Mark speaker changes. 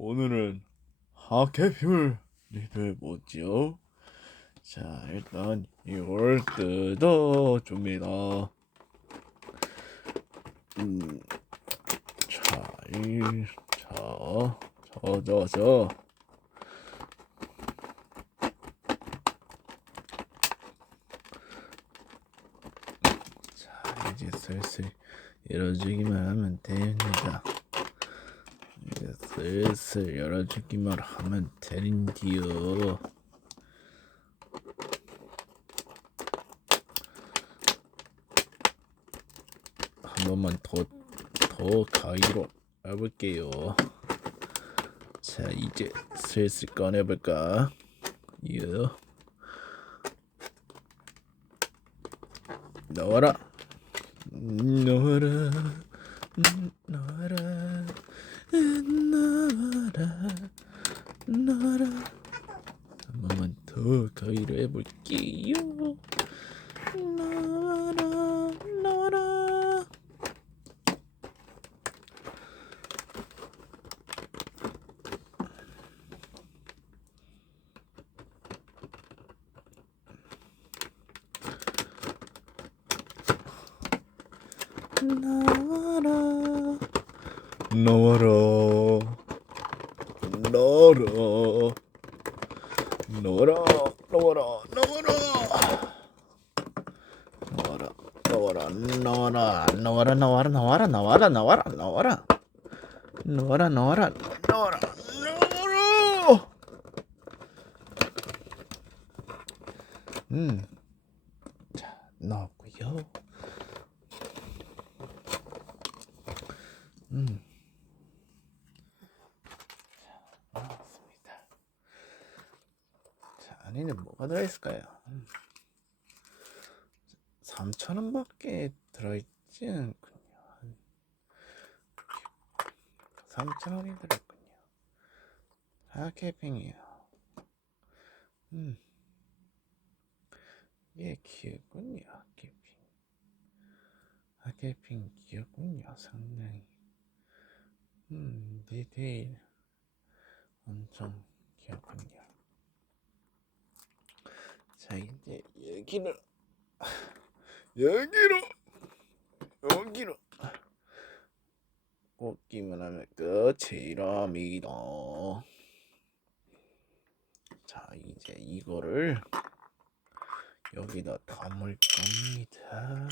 Speaker 1: 오늘은 하케뷰를 리뷰해보죠. 자, 일단 이걸 뜯어줍니다. 음, 자, 이, 자, 저, 저, 저. 자, 이제 슬슬 열어주기만 하면 됩니다. 슬슬 열어주기만 하면 되는디요. 한 번만 더, 더 가위로 해볼게요. 자, 이제 슬슬 꺼내볼까? 예. 나와라. 나와라. 나와라. 나와라. 나와라. 한 번만 더 가위로 해볼게요. 나와라. 나와라. 나와라 나와라 나와라 나와라 나와라 나와라 나와라 나와라 나와라 나와라 나와라 나와라 나와라 음. 자, 나왔고요. 음. 자, 나왔습니다. 자, 안에는 뭐가 들어있을까요? 음. 3,000원 밖에 들어있지 않군요. 3,000원이 들어있군요. 하케핑이요. 음. 예, 귀엽군요. 하케핑. 하케핑 귀엽군요. 상당히. 음, 디테일 엄청 귀엽군요. 자, 이제 여기를 여기로 여기로 꽂기만 하면 끝이랍니다. 자, 이제 이거를 여기다 담을 겁니다.